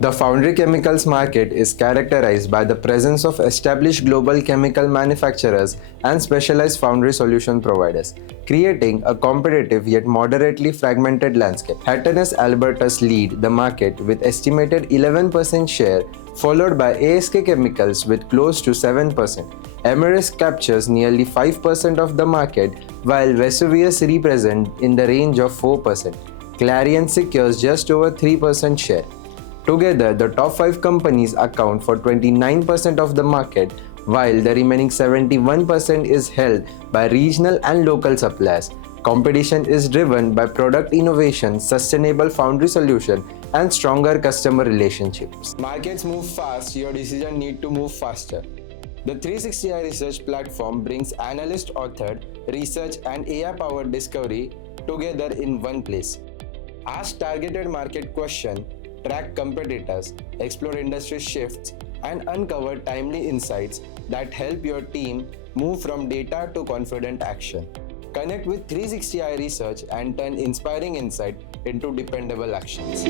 The Foundry Chemicals Market is characterized by the presence of established global chemical manufacturers and specialized foundry solution providers, creating a competitive yet moderately fragmented landscape. Hüttenes-Albertus lead the market with estimated 11% share, followed by ASK Chemicals with close to 7%. Imerys captures nearly 5% of the market, while Vesuvius represents in the range of 4%. Clarion secures just over 3% share. Together, the top 5 companies account for 29% of the market, while the remaining 71% is held by regional and local suppliers. Competition is driven by product innovation, sustainable foundry solution, and stronger customer relationships. Markets move fast, your decision need to move faster. The 360i Research platform brings analyst-authored research and AI-powered discovery together in one place. Ask targeted market questions, track competitors, explore industry shifts, and uncover timely insights that help your team move from data to confident action. Connect with 360i Research and turn inspiring insight into dependable actions.